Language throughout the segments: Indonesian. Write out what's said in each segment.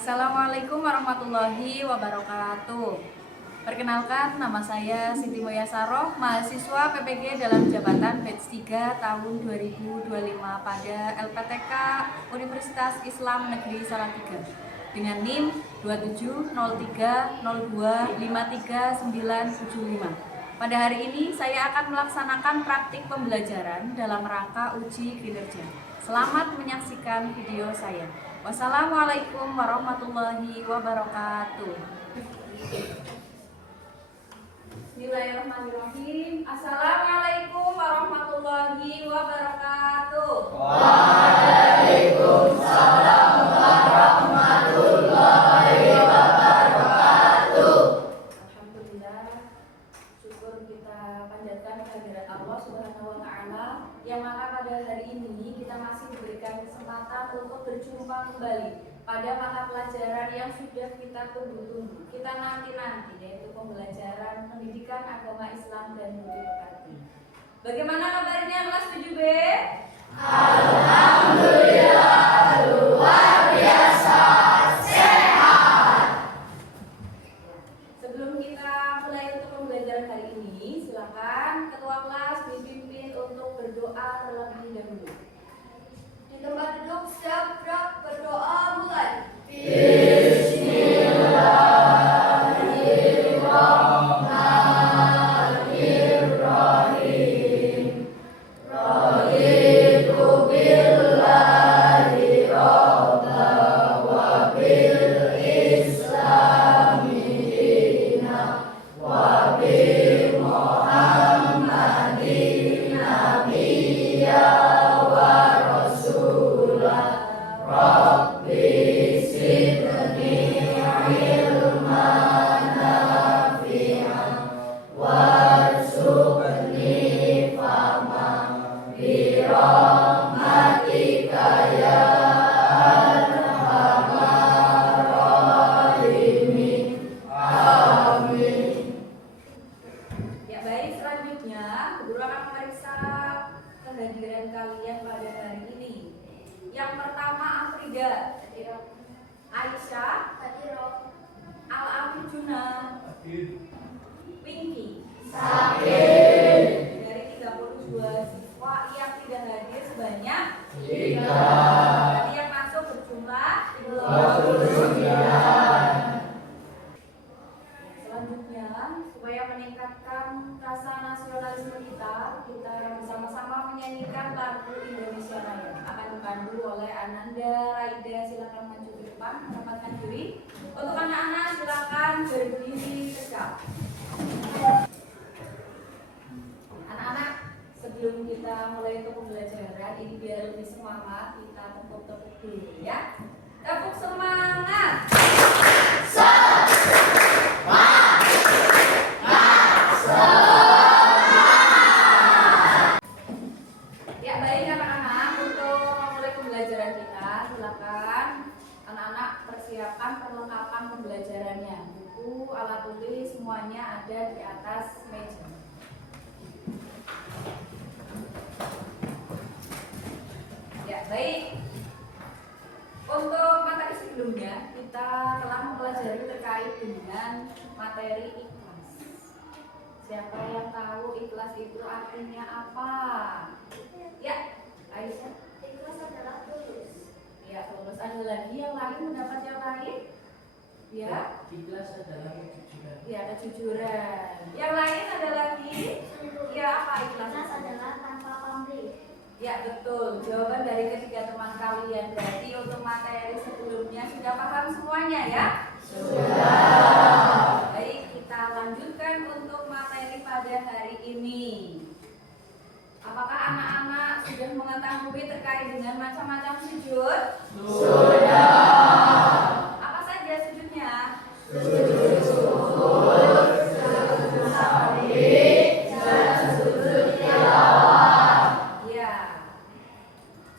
Assalamualaikum warahmatullahi wabarakatuh. Perkenalkan, nama saya Siti Moyasaroh, mahasiswa PPG dalam jabatan batch 3 tahun 2025 pada LPTK Universitas Islam Negeri Salatiga dengan NIM 270302539575. Pada hari ini saya akan melaksanakan praktik pembelajaran dalam rangka uji kinerja. Selamat menyaksikan video saya. Wassalamualaikum warahmatullahi wabarakatuh. Bismillahirrahmanirrahim. Assalamualaikum warahmatullahi wabarakatuh. Waalaikumsalam warahmatullahi wabarakatuh. Alhamdulillah, syukur kita panjatkan kehadirat Allah Subhanahu wa Ta'ala, yang mana pada hari ini kita masih diberikan kesempatan untuk berjumpa kembali pada mata pelajaran yang sudah kita tunggu-tunggu, kita nanti-nanti, yaitu pembelajaran pendidikan agama Islam dan budi pekerti. Bagaimana kabarnya kelas 7B? Alhamdulillah, luar biasa sehat. Sebelum kita mulai untuk pembelajaran hari ini, silakan ketua kelas dipimpin untuk berdoa terlebih dahulu. Di tempat duduk siap gerak, berdoa mulai. Bismillahirrahmanirrahim. Raditu billahi rabba wa bil islami dina wa bi Muhammadin nabiyya wa rasulah. Rabbi zidni ilman nafi'an warzuqni fahman bi rahmatika ya arhamar rahimin. Amin. Ya baik, selanjutnya guru akan memeriksa kehadiran kalian pada hari ini. Yang pertama Afrida, Aisyah, Al-Afijuna, Pinky. Sakit. Dari 32 siswa yang tidak hadir sebanyak 3. Berarti yang masuk berjumlah 29. Selanjutnya, supaya meningkatkan rasa nasionalisme kita bersama-sama menyanyikan lagu Indonesia Raya. Akan dipandu oleh Ananda Raida. Silakan maju ke depan menempatkan diri. Untuk anak-anak silakan berdiri tegak. Anak-anak, sebelum kita mulai untuk pembelajaran ini biar lebih semangat, kita tepuk-tepuk dulu ya. Tepuk semangat. Ya baik anak-anak, untuk memulai pembelajaran kita, silakan anak-anak persiapan perlengkapan pembelajarannya. Buku, alat tulis, semuanya ada di atas meja. Ya baik. Untuk materi sebelumnya kita telah mempelajari terkait dengan materi ikhlas. Siapa yang tahu ikhlas itu artinya apa? Ya, Aisyah. Ikhlas adalah tulus. Ya, terus ada lagi yang lain, mendapat yang lain? Ya, Ikhlas adalah kejujuran. ya kejujuran. Yang lain ada lagi? Ya, apa ikhlas? Ikhlas adalah tanpa pamrih. Ya betul, jawaban dari ketiga teman kalian. Berarti untuk materi sebelumnya sudah paham semuanya ya? Sudah. Baik, kita lanjutkan untuk materi pada hari ini. Apakah anak-anak sudah mengetahui terkait dengan macam-macam sujud? Sudah. Apa saja sujudnya? Sujud syukur, sujud sawi, dan sujud tilawah. Ya.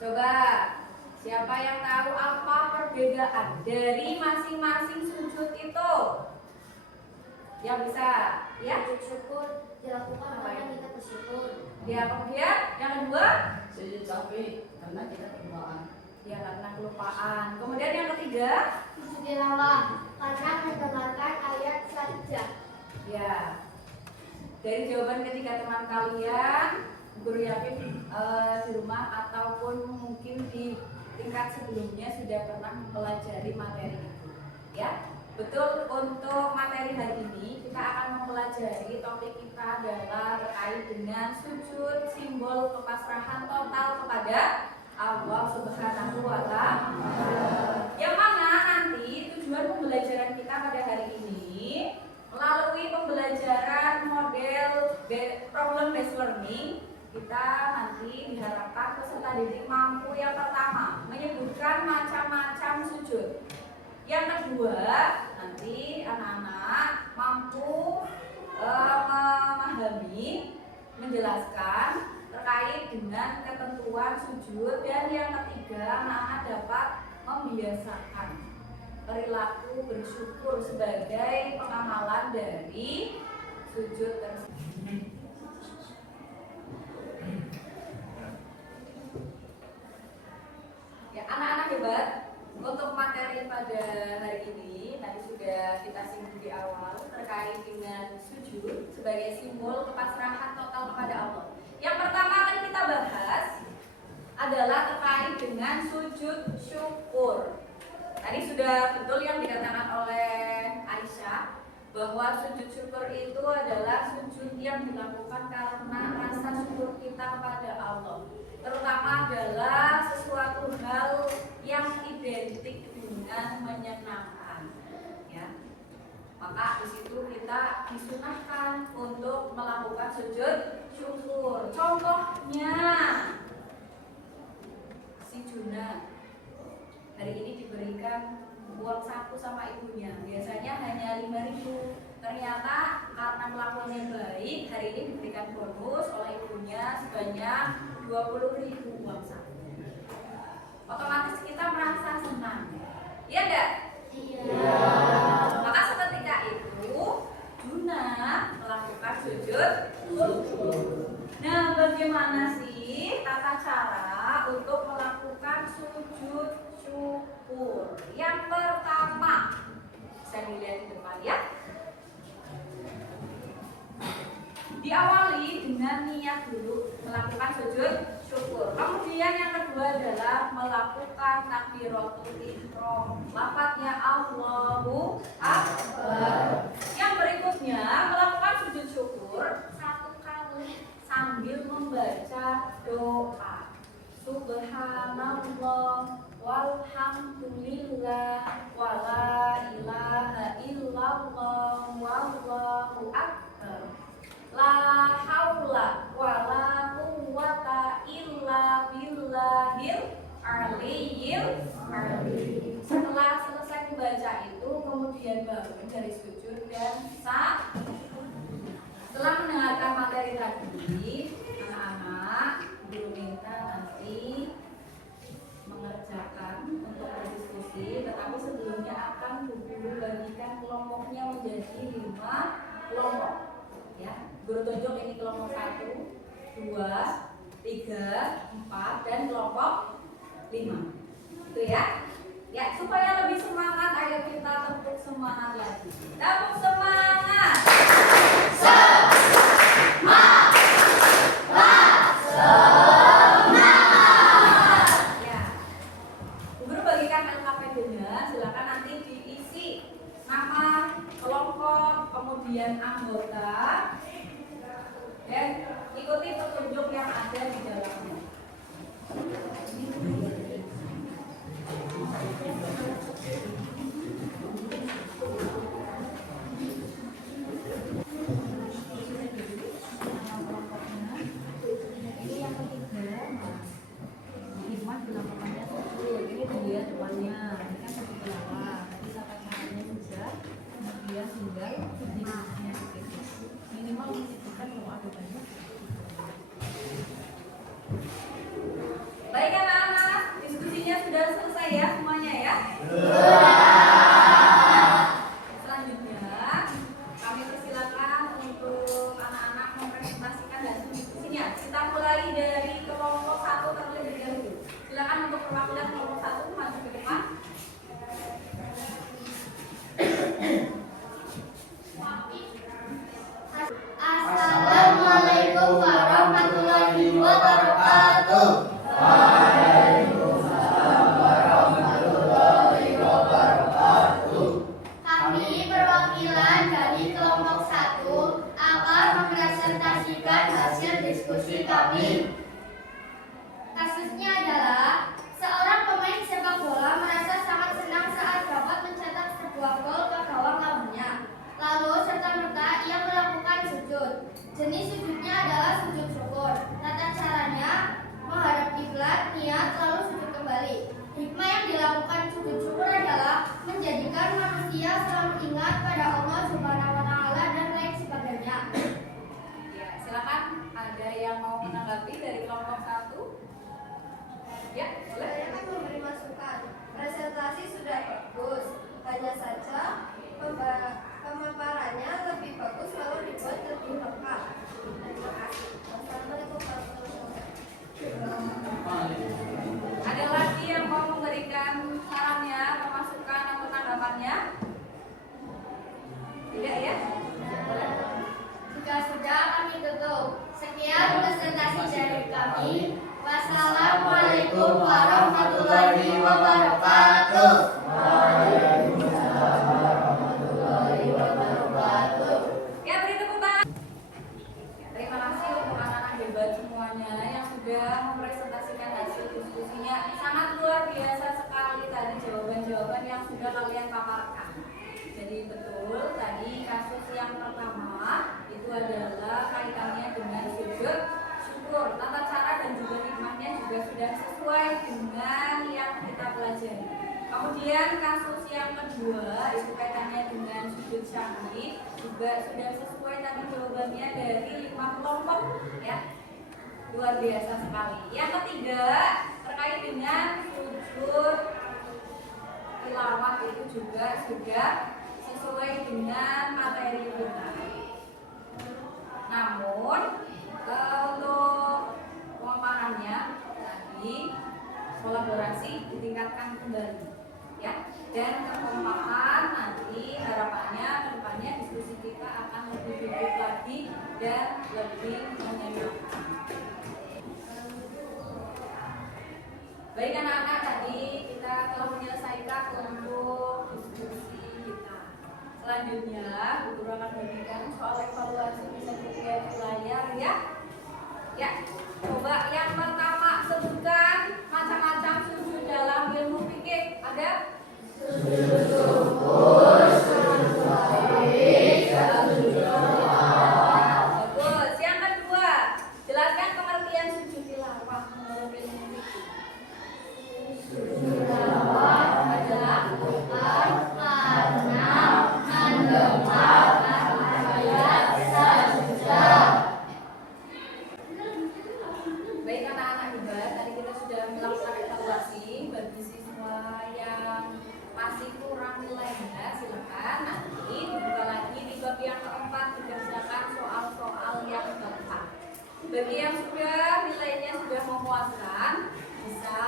Coba, siapa yang tahu apa perbedaan dari masing-masing sujud itu? Yang bisa, ya? Sujud syukur dilakukan Apa karena itu? kita bersyukur. Ya, kemudian yang kedua, Sujud sawi karena kita berdoa. Ya, karena kelupaan. Kemudian yang ketiga, Sujud tilawah karena mendengarkan ayat saja. ya. Dari jawaban ketiga teman kalian, guru yakin di rumah ataupun mungkin di tingkat sebelumnya sudah pernah mempelajari materi itu. Ya, betul. Untuk materi hari ini kita akan mempelajari topik kita adalah terkait dengan sujud, simbol kepasrahan total kepada Allah Subhanahu wa Ta'ala. Yang mana nanti tujuan pembelajaran kita pada hari ini melalui pembelajaran model problem based learning, kita nanti diharapkan peserta didik mampu yang pertama menyebutkan macam-macam sujud. Yang kedua, nanti anak-anak mampu memahami, menjelaskan terkait dengan ketentuan sujud. Dan yang ketiga, anak-anak dapat membiasakan perilaku bersyukur sebagai pengamalan dari sujud tersebut. Ya, anak-anak hebat. Untuk materi pada hari ini tadi sudah kita singgung di awal terkait dengan sujud sebagai simbol kepasrahan total kepada Allah. Yang pertama akan kita bahas adalah terkait dengan sujud syukur. Tadi sudah betul yang dikatakan oleh Aisyah bahwa sujud syukur itu adalah sujud yang dilakukan karena rasa syukur kita kepada Allah, terutama adalah sesuatu hal yang identik dengan menyenangkan, ya. Maka di situ kita disunahkan untuk melakukan sujud syukur. Contohnya si Juna hari ini diberikan uang saku sama ibunya, biasanya hanya 5.000. Ternyata karena melakukannya baik, hari ini diberikan bonus oleh ibunya sebanyak 20.000 uang saku. Otomatis kita merasa senang, iya enggak? Iya. Maka seketika itu Juna melakukan sujud syukur. Nah, bagaimana sih tata cara untuk melakukan sujud syukur? Yang pertama, saya dilihat di depan ya. Diawali dengan niat dulu melakukan sujud syukur. Kemudian yang kedua adalah melakukan takbiratul ihram. Lafadznya Allahu Akbar. Yang berikutnya melakukan sujud syukur 1 kali sambil membaca doa. Subhanallah walhamdulillah wala ilaha illallah wallahu akbar. La haula wala quwwata illa billahil aliyyil azim. Setelah selesai membaca itu, kemudian bangun dari sujud dan setelah mendengarkan materi tadi, anak-anak guru minta nanti mengerjakan untuk berdiskusi, tetapi sebelumnya akan guru bagikan kelompoknya menjadi 5 kelompok. Ya, guru tunjuk ini kelompok 1, 2, 3, 4 dan kelompok 5. Itu ya. Ya, supaya lebih semangat, ayo kita tepuk semangat lagi. Tepuk semangat. Ya. Guru bagikan LKPD-nya, silakan nanti diisi nama kelompok, kemudian anggota, dan ikuti petunjuk yang ada di dalamnya. Ini yang ketiga, Irman dilakukannya sujud. Ini dia depannya, ini kan sujud tilawah. Tadi tata caranya juga, kemudian tinggal didiskusinya sedikit. Minimal disebutkan kalau ada banyak. Baik anak-anak, diskusinya sudah selesai ya semuanya ya? Selanjutnya, kami persilakan untuk anak-anak mempresentasikan hasil diskusinya. Kita mulai dari kelompok 1 terlebih dahulu. Silakan untuk perwakilan kelompok wabarakatuh. Kami perwakilan dari kelompok 1 akan mempresentasikan hasil diskusi kami. Kasusnya adalah seorang pemain sepak bola merasa sangat senang saat dapat mencetak sebuah gol ke gawang lawannya. Lalu serta-merta ia melakukan sujud. Jenis sujudnya adalah sujud syukur. Tata caranya menghadap kiblat, niat, lalu sujud kembali. Hikmah yang dilakukan sujud syukur adalah menjadikan manusia selalu ingat pada Allah Subhanahu wa Ta'ala dan lain sebagainya. Ya, silakan. Ada yang mau menanggapi dari kelompok 1? Ya, boleh. Saya akan memberi masukan. Presentasi sudah bagus, hanya saja pemaparannya lebih bagus kalau dibuat lebih lengkap. Terima kasih. Wassalamualaikum warahmatullahi wabarakatuh. Ada lagi yang mau memberikan sarannya, pemasukan atau tanggapannya? Tidak ya? Jika sudah kami tutup. Sekian presentasi dari kami. Wassalamualaikum warahmatullahi wabarakatuh. Ya, beri tepuk tangan. Ya, terima kasih untuk anak-anak hebat semuanya yang sudah mempresentasikan hasil diskusinya. Sangat luar biasa sekali tadi jawaban-jawaban yang sudah kalian paparkan. Jadi betul tadi kasus yang pertama itu adalah kaitannya dengan sujud syukur. Tata cara dan juga hikmahnya juga sudah sesuai dengan yang kita pelajari. Kemudian kasus yang kedua itu kaitannya dengan sujud syahid juga sudah sesuai tadi jawabannya dari 5 kelompok ya. Luar biasa sekali. Yang ketiga terkait dengan sujud tilawah itu juga sudah sesuai dengan materi kita. Namun untuk pemaparannya tadi kolaborasi ditingkatkan kembali ya, dan kekompakan nanti harapannya kedepannya diskusi kita akan lebih hidup lagi dan lebih menyenangkan. Baik anak-anak, tadi kita telah menyelesaikan untuk diskusi kita. Selanjutnya, guru akan bagikan soal evaluasi bisa dilihat di layar ya. Ya, coba yang pertama sebutkan macam-macam sujud dalam ilmu fikih. Ada? Sujud syukur, sujud syahid, sujud tilawah. Bagus. Yang kedua, jelaskan pengertian sujud tilawah menurut ilmu fikih. Sujud tilawah adalah Karena mendengar ayat saja. Baik anak-anak hebat, tadi kita sudah melakukan evaluasi bagi siswa yang masih kurang nilainya. Silakan nanti dibuka lagi di bab yang keempat dikerjakan soal-soal yang keempat. Bagi yang sudah nilainya sudah memuaskan, bisa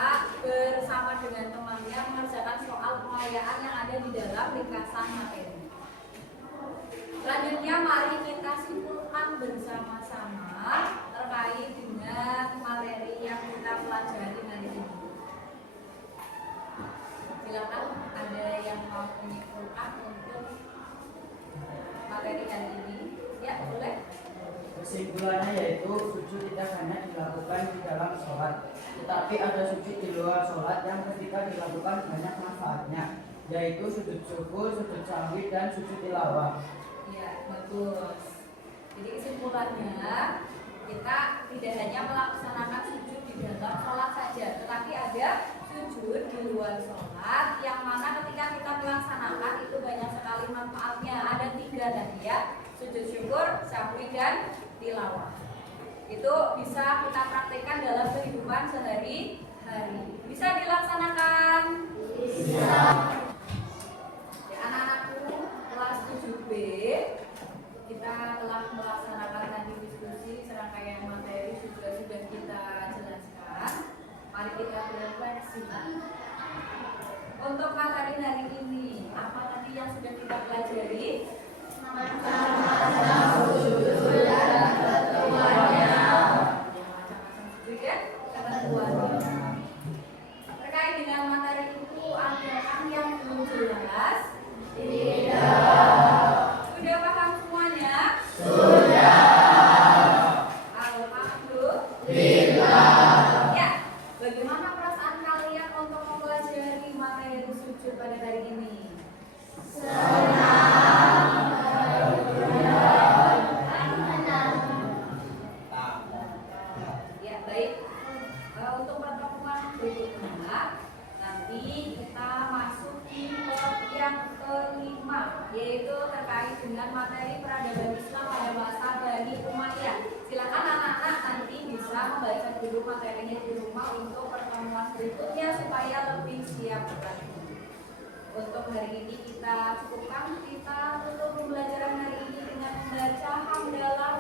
bersama dengan temannya mengerjakan soal pengayaan yang ada di dalam ringkasan materi. Selanjutnya mari kita simpulkan bersama-sama terkait dengan materi yang kita pelajari hari ini. Silakan ada yang mau menyimpulkan untuk materi hari ini. Ya, boleh. Kesimpulannya yaitu sujud tidak hanya dilakukan di dalam sholat, tetapi ada sujud di luar sholat yang ketika dilakukan banyak manfaatnya, yaitu sujud syukur, sujud syahid, dan sujud tilawah. Ya, bagus. Jadi kesimpulannya kita tidak hanya melaksanakan sujud di dalam sholat saja, tetapi ada sujud di luar sholat yang mana ketika kita melaksanakan itu banyak sekali manfaatnya. Ada 3 tadi ya, sujud syukur, syahid, dan tilawah. Itu bisa kita praktekkan dalam kehidupan sehari-hari. Bisa dilaksanakan? Bisa. Ya, anak-anakku kelas 7B kita telah melaksanakan tadi diskusi serangkaian materi juga sudah kita jelaskan. Mari kita berefleksi. Untuk materi hari ini, apa tadi yang sudah kita pelajari? Macam-macam sujud dan ketentuannya. Ya, macam-macam sujud dan ketentuannya. ketentuannya. Terkait dengan materi itu, adakah yang belum jelas? Tidak. Sudah paham semuanya? Sudah. Alhamdulillah. Ya, bagaimana perasaan kalian untuk mempelajari materi sujud pada hari ini? Ya, baik. Untuk pertemuan berikutnya, nanti kita masuk di bab yang kelima, yaitu terkait dengan materi peradaban Islam pada masa Bani Umayyah. Silakan anak-anak nanti bisa membaca dulu materinya di rumah untuk pertemuan berikutnya supaya lebih siap lagi. Untuk hari ini kita cukupkan, kita tutup pembelajaran hari ini dengan membaca hamdalah